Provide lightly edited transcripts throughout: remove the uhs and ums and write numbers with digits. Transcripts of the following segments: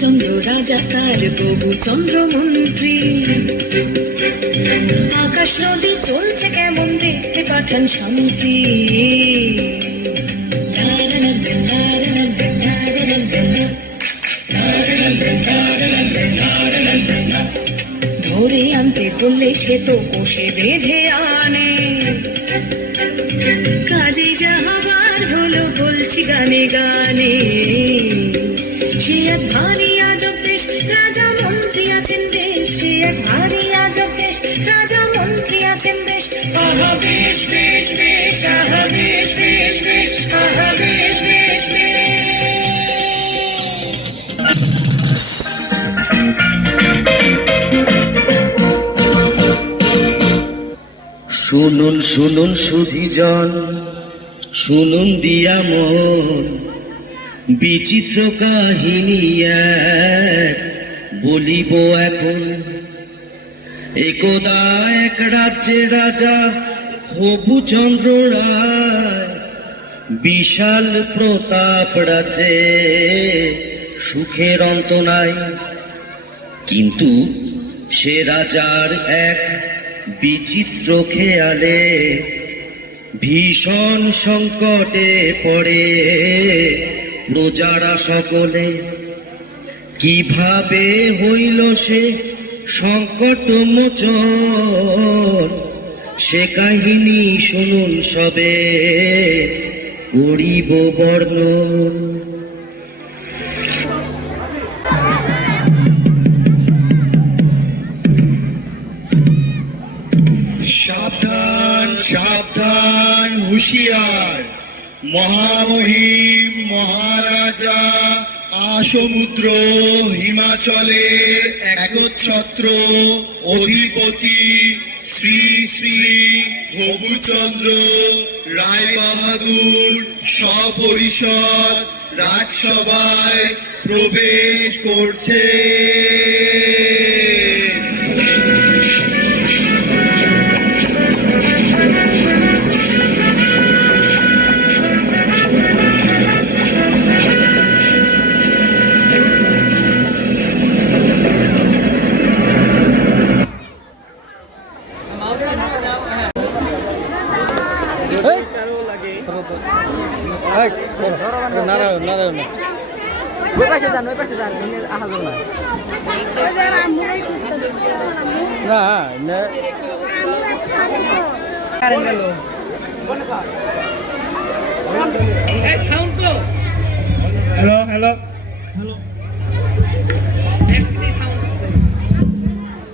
চন্দ্র রাজা তার বহু চন্দ্র মন্ত্রী। আকাশ নদী চলছে কেমন দেখতে পাঠান শান্তি। ধরে আনতে বললে সে তো কষে বেঁধে আনে। কাজে যাহাবার হলো বলছি গানে গানে। সে এক ভারী আজব দেশ, রাজা মন্ত্রী আছেন বেশ। সে এক ভারী আজব দেশ, রাজা মন্ত্রী আছেন বেশ। আহা বেশ বেশ বেশ, আহা বেশ বেশ বেশ, আহা বেশ বেশ বেশ। শুনুন শুনুন সুধীজন, শুনুন দিয়া মন, বিচিত্র কাহিনী এক বলিব এখন। একদা এক রাজ্যে রাজা হবুচন্দ্র রায়, বিশাল প্রতাপ রাজ্যে সুখের অন্ত নাই। কিন্তু সে রাজার এক বিচিত্র খেয়ালে ভীষণ সংকটে পড়ে প্রজারা সকলে। কিভাবে হইল সে সংকট মোচন, সে কাহিনী শুনুন সবে করিব বর্ণন। সাবধান সাবধান হুঁশিয়ার, মহামহিম মহারাজা আসমুদ্র হিমাচলের একচ্ছত্র অধিপতি শ্রী শ্রী হবুচন্দ্র রায় বাহাদুর সপরিষদ রাজসভায় প্রবেশ করছে। Hello hello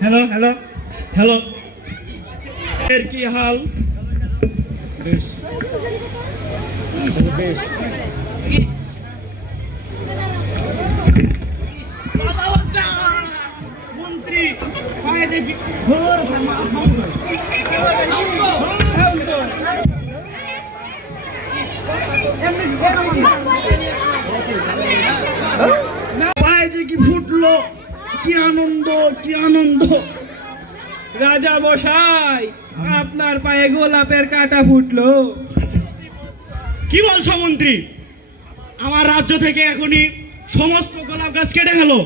hello hello hello, এর কি হাল? বেশ বেশ। মন্ত্রী পায়ে যে কি ফুটলো, কি আনন্দ কি আনন্দ। রাজা বসাই, আপনার পায়ে গোলাপের কাঁটা ফুটলো। কি বলছো মন্ত্রী? আমার রাজ্য থেকে এখনই সমস্ত গোলাপ গাছ কেটে ফেলো।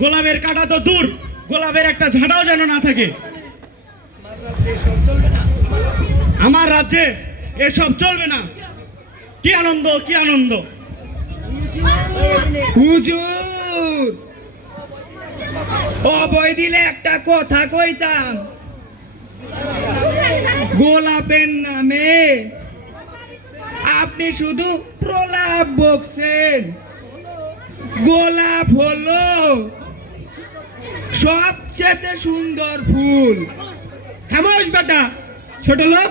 গোলাপের কাঁটা তো দূর, গোলাপের একটা ঝাঁটাও যেন না থাকে। আমার রাজ্যে এসব চলবে না। কি আনন্দ কি আনন্দ। হুজুর, অবৈ দিলে একটা কথা কইতাম। গোলাপের নামে আপনি শুধু প্রলাপ বকছেন। গোলাপ হলো সবচেয়ে সুন্দর ফুল। খামোশ বেটা, ছোট লোক,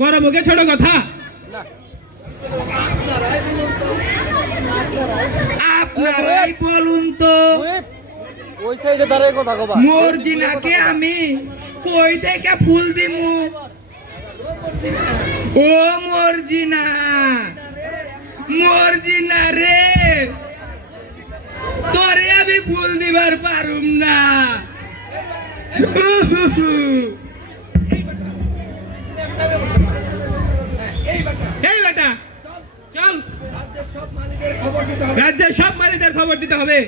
বড় মুখে ছোট কথা। আপনারাই বলুন তো, ওই সাইডে দাঁড়ায় কথা কবা। মর্জিনাকে আমি কই থেকে ফুল দিমু? ও মর্জিনা, মর্জিনা রে, তোরে আমি ফুল দিবার পারুম না। এই বেটা চল, রাজ্যের সব মালিকদের খবর দিতে হবে।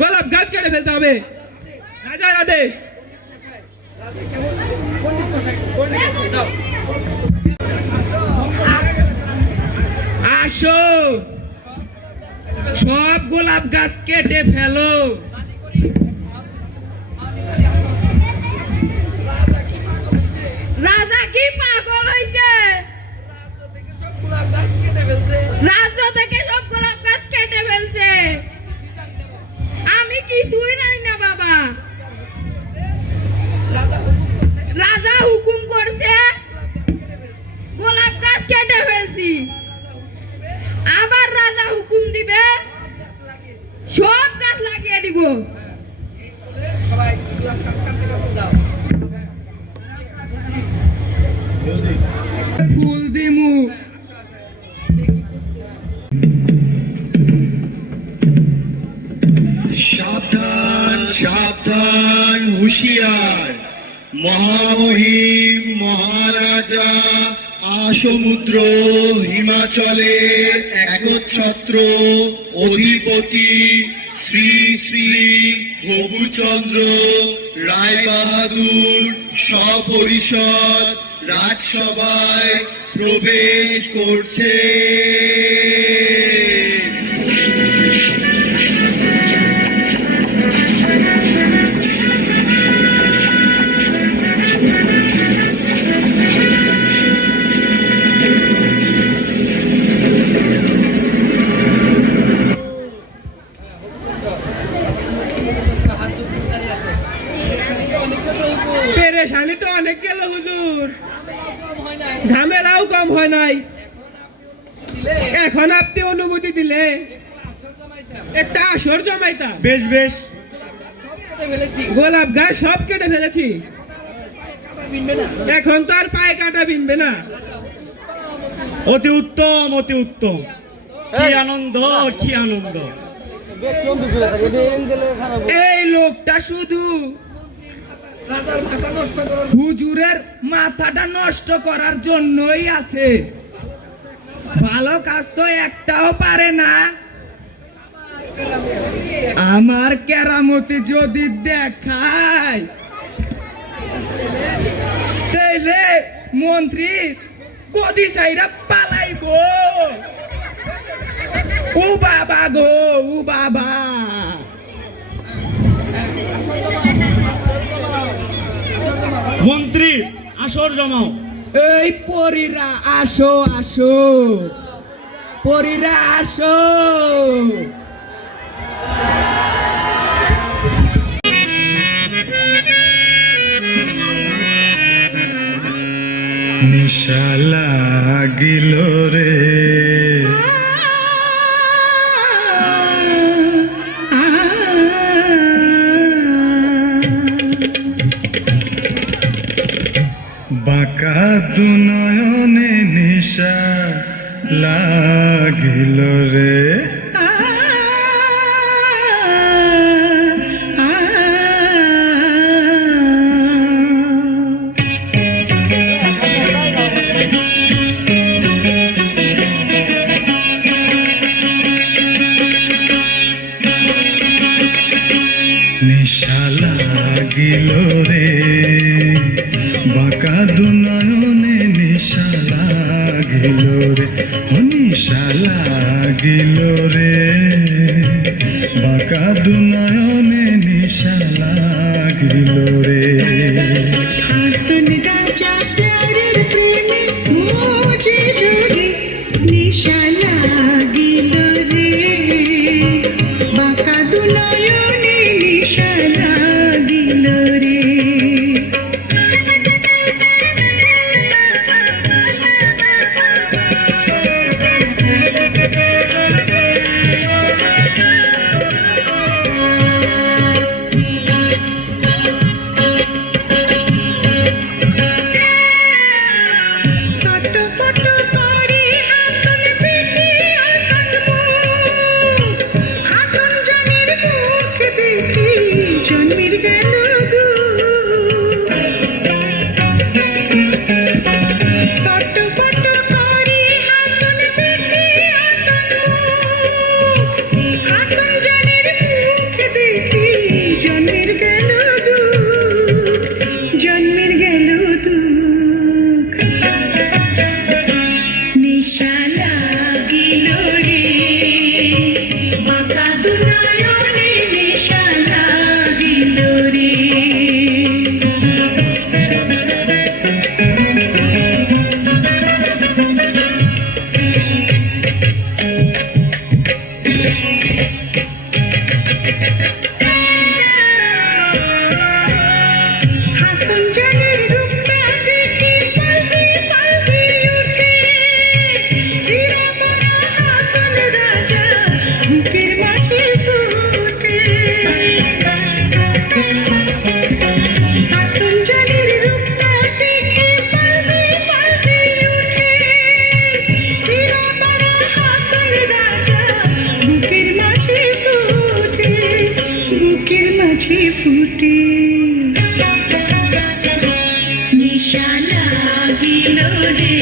গোলাপ গাছ কেটে ফেলতে হবে, রাজার আদেশ। আসো, সব গোলাপ গাছ কেটে ফেলো। রাজা কি পাগল হয়েছে? রাজ্য থেকে সব গোলাপ গাছ কেটে ফেলছে। আমি কিছুই জানি না বাবা। রাজা হুকুম করছে, গোলাপ গাছ কেটে ফেলছি। আবার রাজা হুকুম দিবে, সব গাছ লাগিয়ে দিব। ফুল দিমু। সাবধান সাবধান হুঁশিয়ার, মহামহিম মহারাজা আসমুদ্র হিমাচলের একচ্ছত্র অধিপতি শ্রী শ্রী হবুচন্দ্র রায় বাহাদুর সপরিষদ রাজসভায় প্রবেশ করছে। পেরেশানি তো অনেক গেল হুজুর, ঝামেলাও কম হয় নাই। এখন আপনি অনুমতি দিলে একটা আসর জমাইতাম। বেশ বেশ, গোলাপ গাছ সব কেটে ফেলেছি, এখন তো আর পায়ে কাটা বিনবে না। অতি উত্তম, অতি উত্তম। কি আনন্দ, কি আনন্দ। এই লোকটা শুধু হুজুরের মাথাটা নষ্ট করার জন্যই আছে, ভালো কাজ তো একটাও পারে না। আমার কেরামতি যদি দেখায় তাইলে মন্ত্রী গদি চাইরা পালাইব। ও বাবা গো, ও বাবা। মন্ত্রী, আসর জমাও। এই পরীরা আসো, আসো পরীরা আসো। নিশা লাগিল রে, বাঁকা দুনয়নে নিশা লাগিল রে। নিশা লাগিল রে, বাঁকা দুনয়নে নিশা লাগিল রে, নিশা লাগিল রে, বাঁকা দুনয়নে নিশা লাগিল রে। হাসন রাজা প্যারের প্রেমে মজিল রে, নিশা লাগিল রে, বাঁকা দুনয়নে নিশা লাগিল রে। আসন জলের রূপটা দেখে পালতে পালতে উঠে শিরা পাড়া হাসন রাজা বুকের মাঝে ফুটে বুকের মাঝে ফুটে নিশা লাগিল রে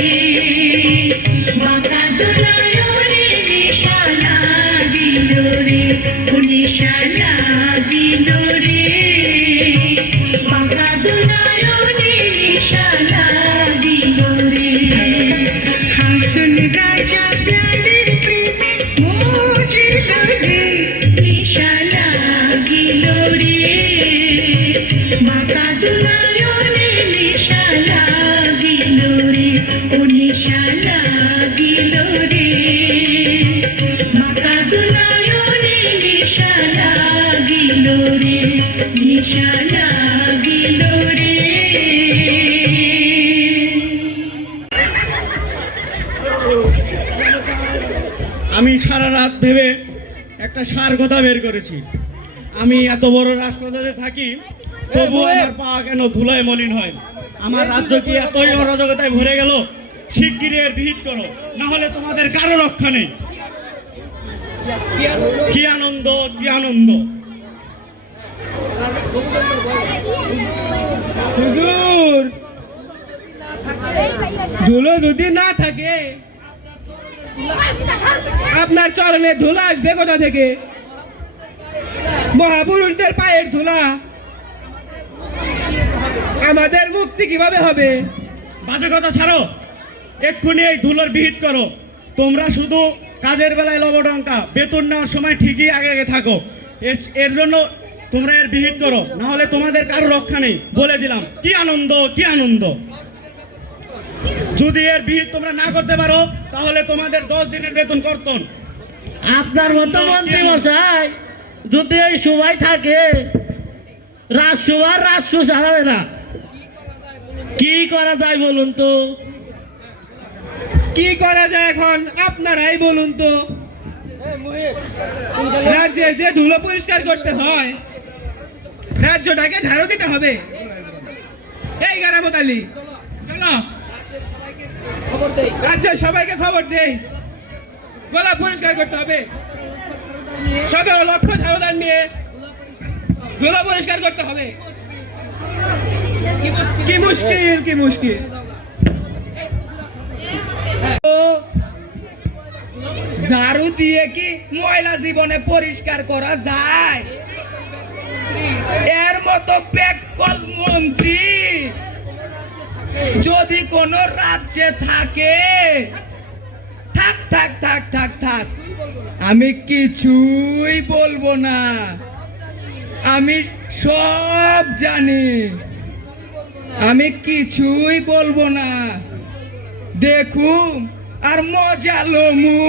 বাঁকা দোলায়নে নিশা লাগিল রে ও নিশা লাগিল রে বাঁকা দোলায়নে নিশা লাগিল রে হাসন রাজা প্রাণের প্রেমে মজিল রে নিশা লাগিল রে বাঁকা দোলায়নে নিশা লাগিল রে ও নিশা লাগিল রে বাঁকা দোলায়নে নিশা লাগিল রে নিশা লাগিল রে আমি সারা রাত ভেবে একটা সার কথা বের করেছি। আমি এত বড় রাজপ্রাসাদে থাকি, তবু আমার পা কেন ধুলায় মলিন হয়? আমার রাজ্য কি এতই অরাজকতায় ভরে গেল? শিগগিরই এর বিহিত করো, না হলে তোমাদের কারো রক্ষা নেই। কি আনন্দ, কি আনন্দ! হুজুর, ধুলো যদি না থাকে আপনার চরণে ধুলা আসবে কোথা থেকে? মহাপুরুষদের পায়ের ধুলা, আমাদের মুক্তি কিভাবে হবে? বাজে কথা ছাড়ো, এক্ষুনি এই ধুলোর বিহিত করো। তোমরা শুধু কাজের বেলায় লবডঙ্কা, বেতন নেওয়ার সময় ঠিকই আগে আগে থাকো। এর জন্য তোমরা এর বিহিত করো, না হলে তোমাদের কারো রক্ষা নেই। বলে দিলাম, কি আনন্দ, কি আনন্দ! যদি এর বিহিত তোমরা না করতে পারো, তাহলে তোমাদের 10 দিনের বেতন কর্তন। আপনার মতো মন্ত্রী মশাই যদি এই সবাই থাকে, রাজসভার রাজস্ব ছাড়াবে না। কি করা যায় বলুন তো? কি করা যায় এখন আপনারাই বলুন তো। রাজ্যের যে ধুলো পরিষ্কার করতে হয়, রাজ্যটাকে ঝাড়ু দিতে হবে। এই গারামত আলী, চলো রাজ্যের সবাইকে খবর দেই, গোলা পরিষ্কার করতে হবে। 17 লক্ষ ঝাড়ুদার নিয়ে ধুলো পরিষ্কার করতে হবে। কি মুশকিল, কি মুশকিল! ঝাড়ু দিয়ে কি ময়লা জীবনে পরিষ্কার করা যায়? এর মতো বেকল মন্ত্রী যদি কোন রাজ্যে থাকে, থাক থাক থাক থাক থাক, আমি কিছুই বলবো না। আমি সব জানি, আমি কিছুই বলবো না। দেখুন আর মজা লমু।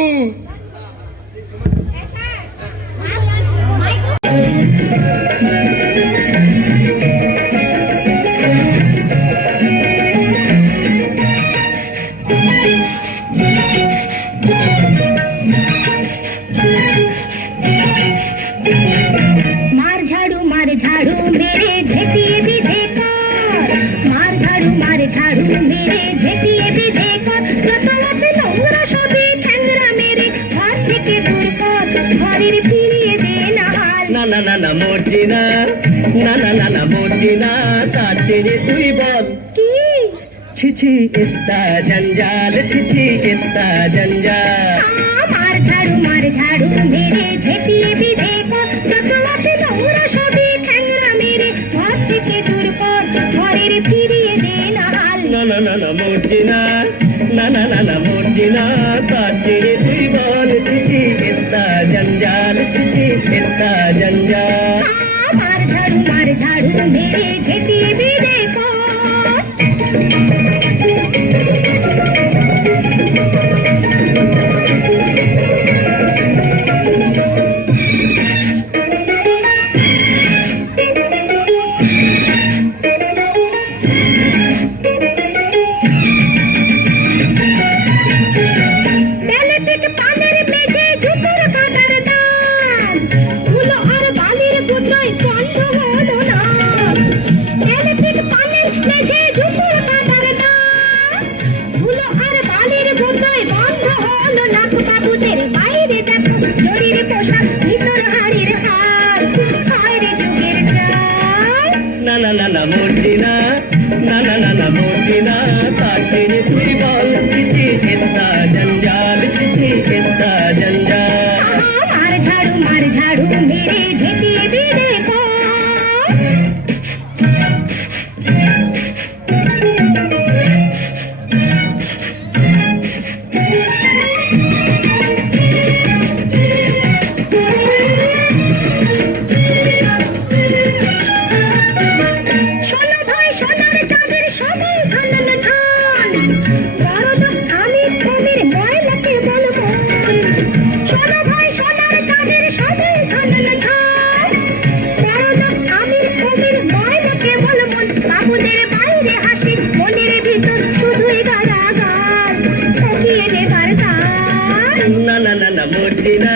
मार झाड़ू मेरे झेटिए भी बेकार, मार झाड़ू मेरे झेटिए भी बेकार, जतला से নোংরা সবে ঠ্যাংরা মেরে ঘর থেকে দূর কর, ঘরের ফিরিয়ে দে না হাল। না না না না মরছি না, না না না না মরছি না, তার চেয়ে তুই বল কি ছিছি ইস্তা জঞ্জাল, ছিছি ইস্তা জঞ্জাল। মার ঝাড়ু মেরে ঝেটিয়ে भी बेकार, जतला से নোংরা সবে ঠ্যাংরা মেরে ঘর থেকে দূর কর, ঘরের ফিরিয়ে দে না হাল। না না না না মরছি না, না না না না মরছি না, তার চেয়ে তুই বল ছিছি ইস্তা জঞ্জাল, ছিছি ইস্তা জঞ্জাল। मार झाड़ू मेरे झेटिए भी बेकार। বেলেটিক পানের মেঝে ঝুঁকুর কাটার দান, ধুলো আর বালির পুত্রই কণ্ঠ হলো না। শোনো ভাই সোনার চাঁদের সবাই ঝালন ঝাল বড় আমি কবির ময়লাকে বলবো শোনো ভাই সোনার চাঁদের সবাই ঝালন ঝাল বড় আমি কবির ময়লাকে বলবো বাবুদের বাইরে হাসি মনের ভিতর শুধুই গালাগাল সকিয়ে দেবার তার না না না না মরছি না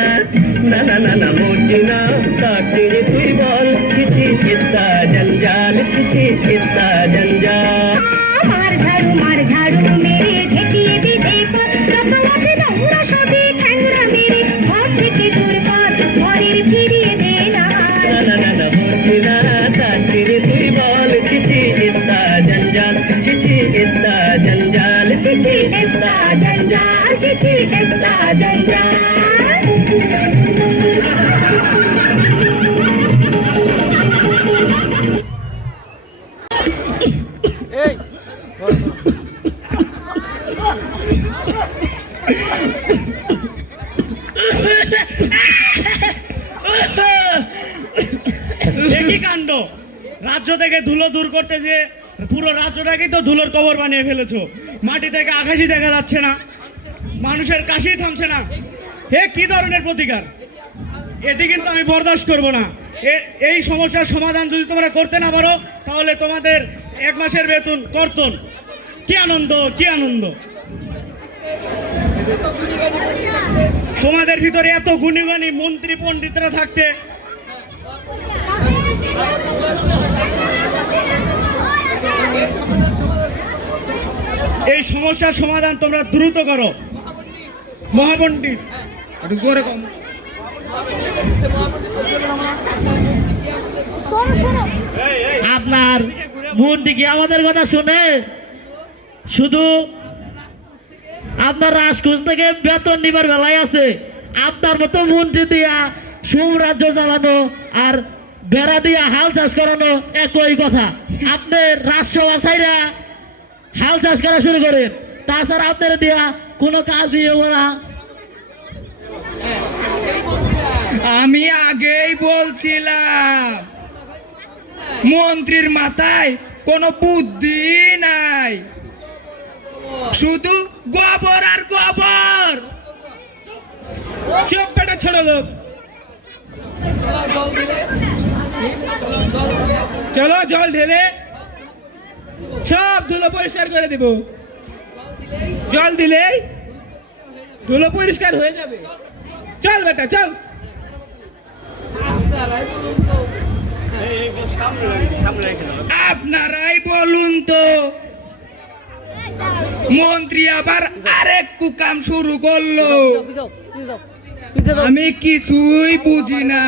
না না না না মরছি না কাটির তুই বল চিঠি চিত্তা জঞ্জাল চিঠি চিত্তা জঞ্জাল মার ঝাড়ু মেরে ঝেঁটিয়ে বিধে কর যত আছে নোংরা সবই ঠ্যাংরা মেরে ঘর থেকে দূর কর ঘরের ফিরিয়ে দে না না না না না মরছি না কাটির তুই বল চিঠি চিত্তা জঞ্জাল চিঠি চিত্তা জঞ্জাল চিঠি চিত্তা জঞ্জাল চিঠি চিত্তা জঞ্জাল এই একই কাণ্ড, রাজ্য থেকে ধুলো দূর করতে যে পুরো রাজ্যটাকেই তো ধুলোর কবর বানিয়ে ফেলেছো। মাটি থেকে আকাশই দেখা যাচ্ছে না, মানুষের কাশি থামছে না। হে কি ধরনের প্রতিকার! এটি কিন্তু আমি বরদাস্ত করব না। এই সমস্যার সমাধান যদি তোমরা করতে না পারো তাহলে তোমাদের 1 মাসের বেতন কর্তন। কি আনন্দ, কি আনন্দ! তোমাদের ভিতরে এত গুণীগানী মন্ত্রী পণ্ডিতরা থাকতে এই সমস্যার সমাধান তোমরা দ্রুত করো। মহাপণ্ডিত, একটু জোরে কম আপনার মন্ত্রী কি আমাদের কথা শুনে? শুধু আপনার রাজকোষ থেকে বেতন নিবার বেলায় আছে। আপনার মতো মন্ত্রী দিয়া সোমরাজ্য চালানো আর বেড়া দিয়া হাল চাষ করানো একই কথা। আপনি রাজসভা ছাইরা হাল চাষ করা শুরু করেন, তাছাড়া আপনার দিয়া কোনো কাজ দিয়ে না। আমি আগেই বলছিলাম মন্ত্রীর মাথায় কোনো বুদ্ধি নাই, শুধু গোবর আর গোবর। চুপ বেটা ছোট লোক, চলো জল ঢেলে সব ধুলো পরিষ্কার করে দেব। জল দিলেই ধুলো পরিষ্কার হয়ে যাবে। চল বেটা চল। আপনারাই বলুন তো, মন্ত্রী আবার আরেক কুকাম শুরু করলো। আমি কিছুই বুঝি না,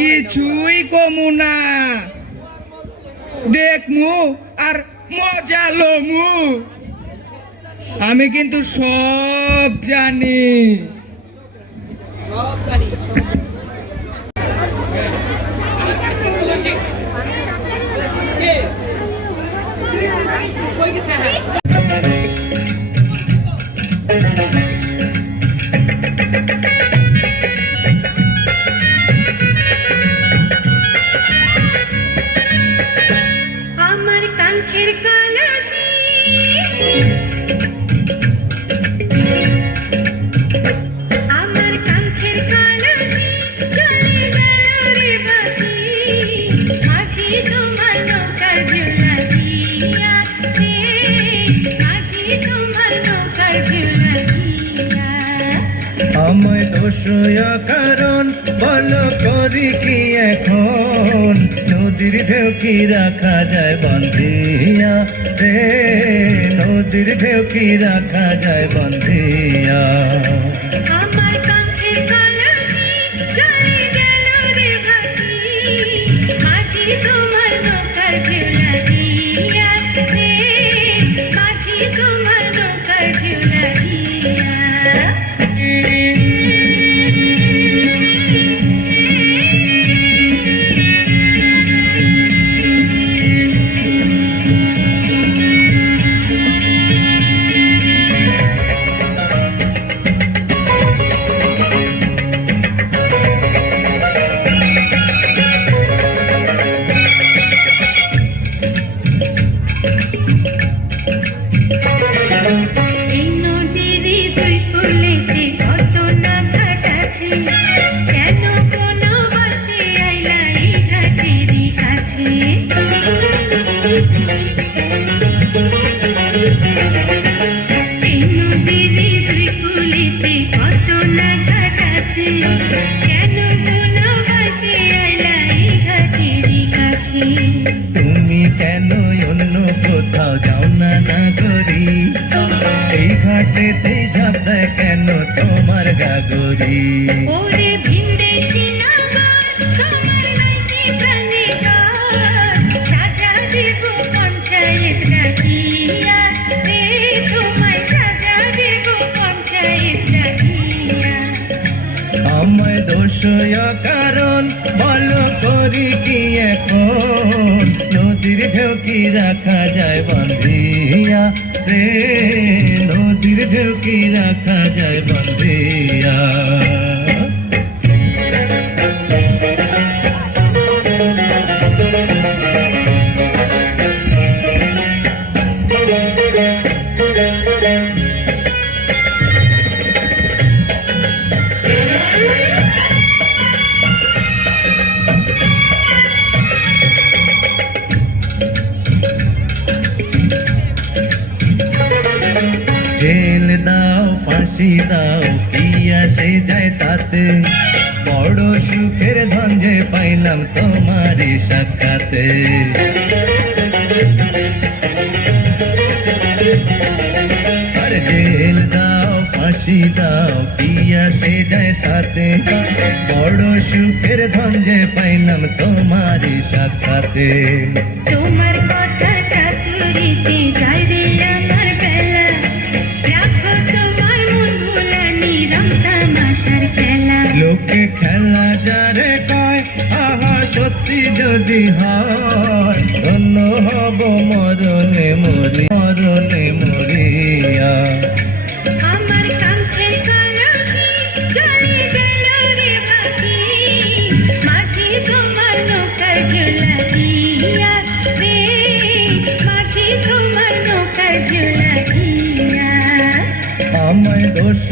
কিছুই কমু না, দেখমু আর মজা লমু। আমি কিন্তু সব জানি। আমার কাঙ্ক্ষের কলসি আমার কাঙ্ক্ষের কলসি চলে গেল রে বাসি মাঝি তোমার নৌকা ঝুলা দিয়া রে মাঝি তোমার নৌকা ঝুলা দিয়া আমায় দোষয়া কারণ বলো করি কি এখন, নদীর ঢেউ কি রাখা যায় বন্ধিয়া রে, নদীর ঢেউ কি রাখা যায় বন্ধিয়া। আমার কাঙ্ক্ষের কলসি চলে গেল রে ভাসি মাঝি তোমার নৌকার ঝুলা দিয়া রে মাঝি তোমার নৌকার ঝুলা দিয়া এই নদীর ত্রিকুলিতে কত না ঘাট আছে, কেন গোলা বাজে আইলা এই ঘাটেরই কাছে। তুমি কেন অন্য কোথাও যাও না না করি, এই ঘাটেতে ঝাঁপ দেয় কেন তোমার গাগরি। ওরে ভিনদেশি নাগর, তোমার নাইকি প্রাণে ডর, সাজা দেব পঞ্চায়েত ডাকিয়া রে, তোমায় সাজা দেব পঞ্চায়েত ডাকিয়া। আমায় দোষ কারণ বলো করি কি এখন, নদীর ঢেউ কি রাখা যায় বান্ধিয়া রে, নদীর ঢেউ কি রাখা যায় বান্ধিয়া। জেল দাও ফাঁসি দাও কি আসে যায় তাতে, বড় সুখের ধন যে পাইলাম তোমার সাক্ষাতে। আর জেল দাও ফাঁসি দাও কি আসে যায় তাতে, বড় সুখের ধন যে পাইলাম তোমার সাক্ষাতে। তোমার কথা চাতুরিতে যায় রে আমার বেলা, রাখো তোমার মন ভুলানি রং তামাশার খেলা। লোকে খেলা যারে কয় আহা সত্যি যদি হয়, ধন্য হব মরণে মরি মরণে মরিয়া। আমার কাঁধে কলসি জলে গেল রে পাখি, মাঝি তোমার নৌকার ঝুলাইয়া রে, মাঝি তোমার নৌকার ঝুলাইয়া। আমায় দোষ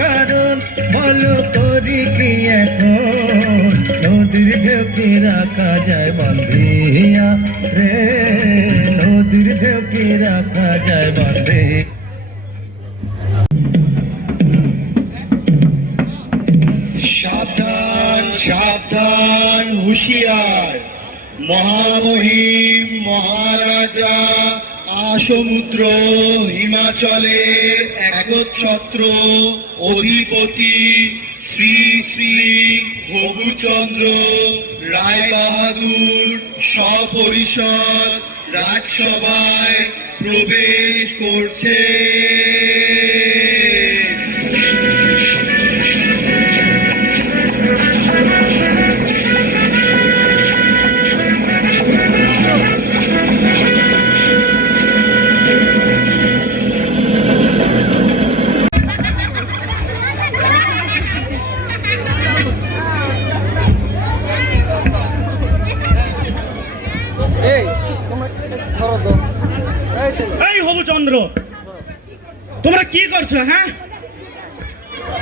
কারণ বলো করি কি এখন, নদীর ঢেউ কি রাখা যায় বান্ধিয়া রে, নদীর ঢেউ কি রাখা যায় বান্ধিয়া। সাবধান সাবধান হুঁশিয়ার, মহামহিম মহারাজা আসমুদ্র হিমাচলের একচ্ছত্র অধিপতি শ্রী শ্রী হবুচন্দ্র রায় বাহাদুর সপরিষদ রাজসভায় প্রবেশ করছে। এই তোমার সরো তো, এই চলো। এই হবুচন্দ্র, তোমরা কি করছো? হ্যাঁ,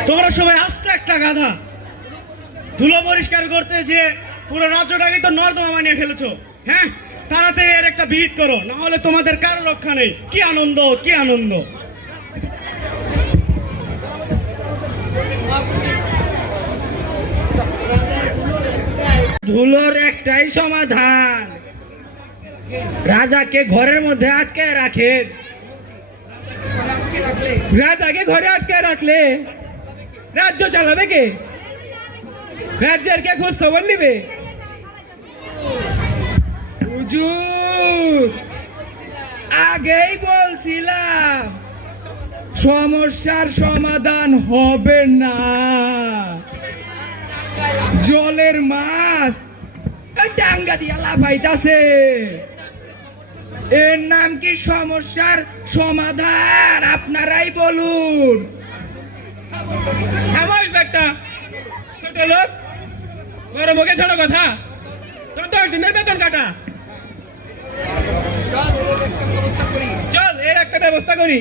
তোমরা সবাই আস্ত একটা গাধা। ধুলো পরিষ্কার করতে যে পুরো রাজ্যটাকে তো নর্দমা বানিয়ে ফেলেছো। হ্যাঁ, তাড়াতাড়ি এর একটা বিহিত করো, না হলে তোমাদের কারো রক্ষা নেই। কি আনন্দ, কি আনন্দ! ধুলোর একটাই সমাধান, রাজাকে ঘরের মধ্যে আটকে রাখেন। রাজাকে ঘরে আটকে রাখলে রাজ্য চালাবে কে? রাজ্যের কে খোঁজ খবর নিবে? হুজুর আগেই বলছিলাম সমস্যার সমাধান হবে না। জলের মাছ ডাঙ্গা দিয়া লাফাইতাছে, এর নাম কি সমস্যার সমাধান? আপনারাই বলুন। খামোশ বেটা, ছোট লোক, বড় মুখে ছোট কথা। তোর 10 দিনের বেতন কাটা। চল এর একটা ব্যবস্থা করি।